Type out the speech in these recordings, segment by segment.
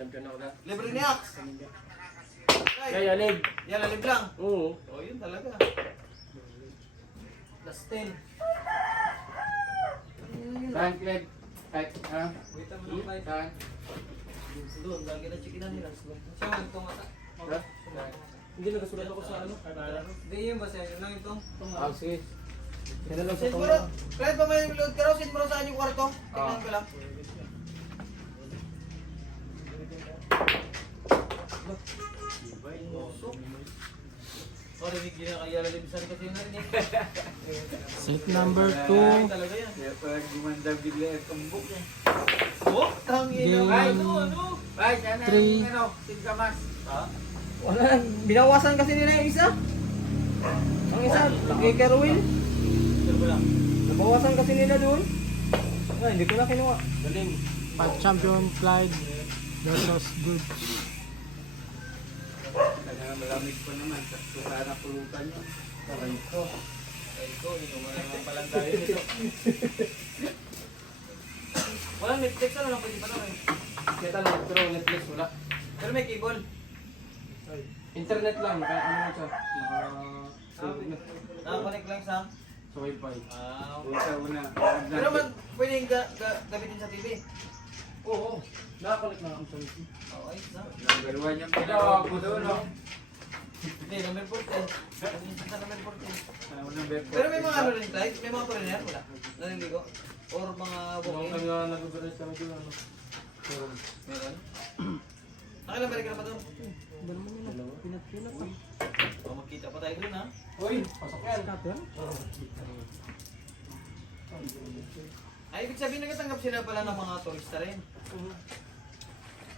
Champion ako na. Libre ni Ax. Kaya lig. Yan, lalib lang. Oo. O, yun talaga. Last 10. Saan, Craig? Kahit, ha? Wait mo lang tayo. Saan? Doon, lagi na chikinan nila. Siya mo itong mata. Hindi nagasulat ako sa ano. Hindi yun ba siya? Yun lang ito. Ah, sige. Kaya lang sa Send mo tong... rin. Kahit pa may load ka raw, send mo rin saan yung kwarto. Tingnan ko lang. Oh, rinig yun na kaya lalibsan kasi yun narinig. Set number Ay, 2. talaga yan. Kaya pag gumanda bigla yung tumbok eh. Oh, tangin na. Ay, ano? Ay, yan na Three. yung ano, tingkamas. Ha? Wala, binawasan kasi nila yung isa. Ang isa, kay Kerwin. Sir ko lang. Nabawasan kasi nila doon. Ay, hindi ko na kinuha. Galing. Champion Clyde versus Good. Kaya malamig pa naman. Sakto sana pulutan yun. Aray ko. Ay, ito, inuman na naman palang tayo nito. Walang Netflix, ano lang pwede pa naman. Kaya lang, pero Netflix wala. Pero may cable. Internet lang, kaya ano lang siya. Nakakonect lang sa... Sa wifi. Sa una. Pero man, pwedeng gamitin sa TV. Oo, nakakonect na ako sa wifi. Oo, ayos na. Number 1 yung pinawag mo doon, no? Hindi, number 14. Sa number 14. Number 4. Pero may mga ano rin, Clyde? May mga foreigner? Wala. Naliligo? Or mga Nung walk-in? kami nga nag-organize kami doon, ano. Meron. Meron? Nakailang balik ka na pa doon? Dalawa. Pinat-pinat. O, magkita pa tayo doon, ha? Uy, pasok yan. Ay, ibig sabihin nagatanggap sila pala ng mga turista rin.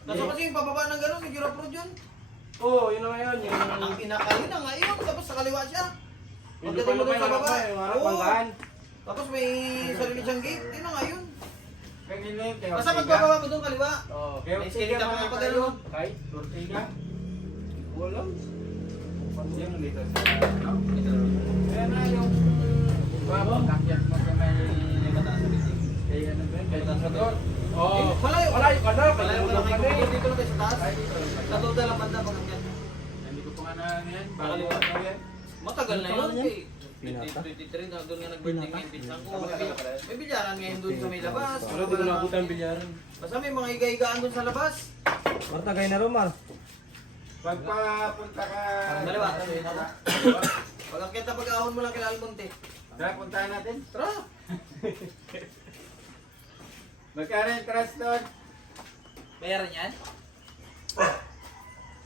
Kaso kasi yung pababa ng gano'n, yung Europe yun. Oo, yun na ngayon. Ang pinakali na ngayon, tapos sa kaliwa siya. Hindi Pagdating pa mo doon sa baba, Harap oo. Banggaan. Tapos may sarili siyang gate, yun na ngayon. Kanina yun, kaya Basta pagbababa mo doon kaliwa. Oo. Kaya May escalator pa nga pa gano'n. Kay? Ortega. Wala. Yung dito sa ano? Kaya na yung kakyat mo sa may Mataas na building. kaya ano ba yun? Kaya Mataas na doon. Oo. Malayo ka Malayo ka na. Malayo ka na kayo kumikit dito lang tayo sa taas. Ay, dito. Sa total ang banda pag hanggang. Hindi ko pa nga na yan. Nakaliwa. yan. Matagal na yun. Ano yan? 2023 na doon nga nag-birthday ngayon pinsan ko. May bilyaran ngayon doon sa may labas. Pero di ko nakuta ang bilyaran. Basta may mga higa-higaan doon sa labas. Martagay na Romar. Pagpapunta ka... Dalawa. Pag akyat na pag-ahon mo lang kila Almonte. Tara, puntahan natin. Tara! Magkano yung trust doon? Bayaran yan?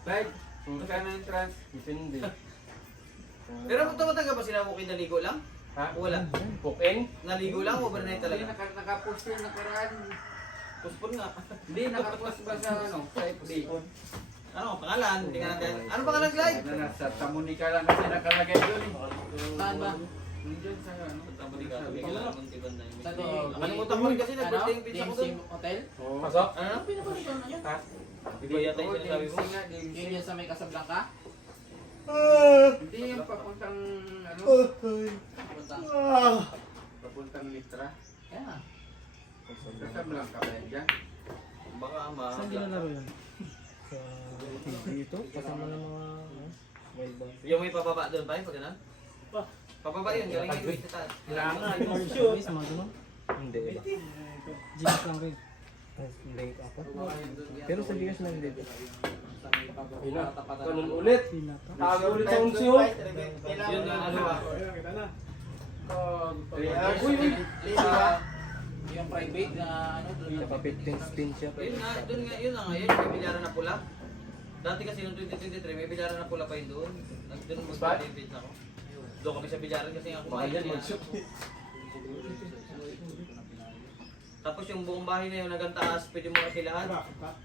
Like, magkano yung trust? Depende. Pero kung tumatanggap ba sila okay naligo lang? Ha? O wala? Cook-in? Naligo lang, overnight Hindi, talaga. nakapost yung nakaraan. Puspon nga. Hindi, nakapost ba sa ano? Sa FB? Ano ang pangalan? Hindi ka natin. Ano pangalan, Clyde? Ano, nasa Tamunika lang kasi nakalagay doon. Saan ba? Nandun sa ano? Tama di ka, sabi ka lang Almonte banda yung Sa may- loob. Nakalimutan ko rin kasi nag-birthday yung pizza ko DMC doon. Hotel? Oo. Pasok? Ano? Pinapalitan na yun. Ha? Iba yata yung Oo, sinasabi mo. DMC nga, DMC. Yun yan sa may Casablanca? Hindi yung papuntang ano? Punta. Papuntang Litra. Kaya. Casablanca ba yan dyan? Baka Saan dinalaro yan? Sa dito? Kasama ng mga... Wild ba? Yung may pababa doon pa yun, pag ganun? Pababa yun, galing yung wait taas. Kailangan. Shoot. Mga ganun. Hindi ba? Gymnast lang rin. Late ako. Pero Pero sa bigas lang din. Sa may pababa. Ayun na. Ganun ulit. Pinata. Tago ulit sa unsyo. Yun na, ano ba? Uy, uy. Yung private na ano doon. Saka 15 spin siya. Yun nga, doon nga, yun na nga, yun, may bilyaran na pula. Dati kasi noong 2023, may bilyaran na pula pa yun doon. Doon mag-debate ako. Doon kami sa bilyaran kasi nga Baka kumain yan, niya. mag-shoot. Tapos yung buong bahay na yun, hanggang taas, pwede mo kasi lahat.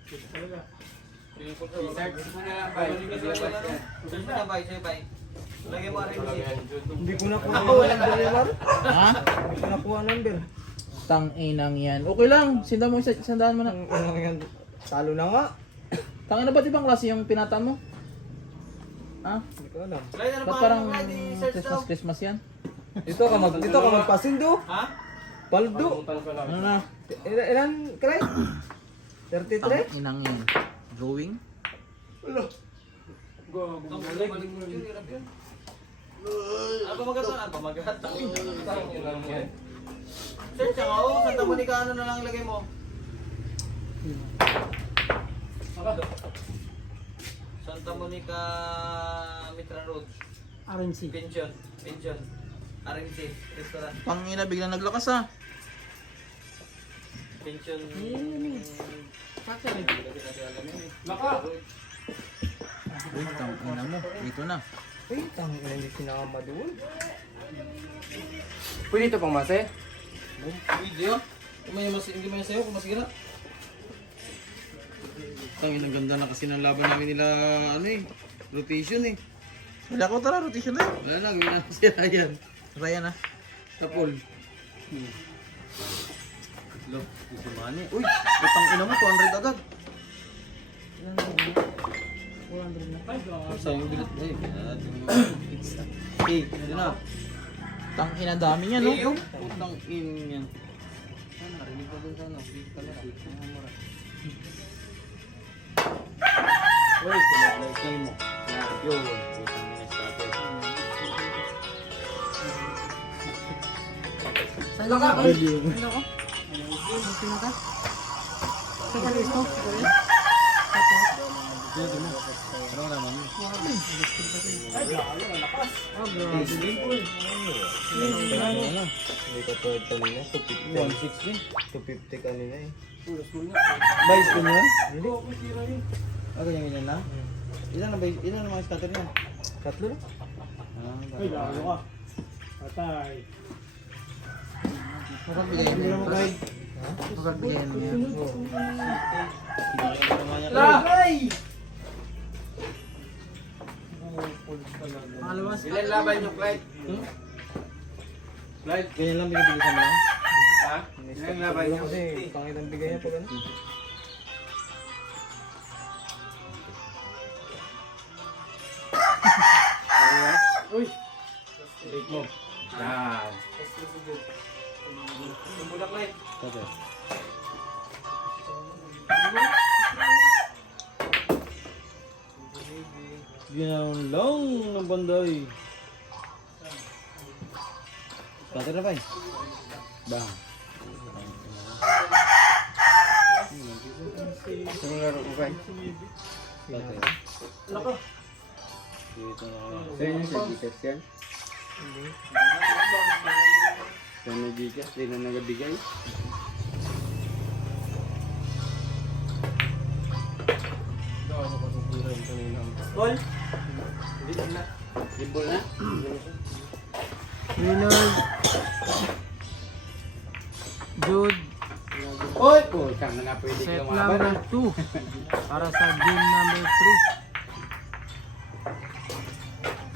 Swimming pool sa baba. I-search mo na lang ba? Pwede kasi wala ano. Search mo na bay, sa'yo bay. Lagyan mo rin Hindi ko nakuha Ako, wala number na. Mar. Ha? Hindi ko nakuha number. Tang inang yan. Okay lang. Sandaan mo na. Talo na nga. Tangin na ba't ibang klase yung pinatan mo? Ha? Hindi ko alam. Clyde, ano Ba't pa parang Clyde, i-search daw. Christmas yan? Dito ka magpasindo. Ha? Paldo. Ano na? Ilan, Craig? 33? Tang inang yan. Going? Balik mo yun, hirap yun. Ano ba magato? Ano ba magato? Search ka nga, oh. Santa Monica, ano na lang ilagay mo? Santa Monica, Mitra Road. RNC. Pension. RMC, restaurant. Pangina, biglang naglakas ah. Pension. Laka! Uy, tangina mo. Dito na. Uy, tangin na hindi sinama doon. Pwede ito pang mase? Video? Hindi mo sa'yo kung masira. Tangina, ang ganda na kasi ng laban namin nila, ano eh. Rotation eh. Wala ko tara, rotation na. Wala na, gawin na si Ryan. Ryan ah. Tapol. Look, si Manny. Uy, utang ina mo, 200 agad. 400 na. Saan yung bilit? Ay, eh, yun na. Tang ina dami niya, no? Yung? Utang in yan. Sana, narinig ko dun sana. Uy, sumablay mo. Yo, utang ina sa atin. Saan ka? Saan ako? Saan ka? Saan ka listo? Ano naman yun? Ah, grabe. Hindi ka tulad kanina, 250. 250 kanina eh. Bayis ko niya? Hindi. Ah, ganyan na? Ilan na bayis? Ilan na mga scatter niya? Tatlo na. Ay, lalo ka. Patay. Makagbigay mo yan. Makagbigay mo yan. Pangalabas. Ilan laban yung flight? Flight? Ganyan lang binibilisan mo lang? Ha? Ilan laban yung Kasi pangit ang bigay niya pag ano. Uy. break mo? Yan. Yung bulak light. Okay. Ginaw lang ng banday. Scatter na pa eh. Bang. Yung laro ko kayo. Scatter. Lako. Dito na ako. Sa inyo sa Gcash yan? Sa inyo Gcash, di na nagabigay. Gol. Limbol na? Reynolds. Jude. Oy! Oh, kang na pwede Set lumaban number 2. Para sa game number 3.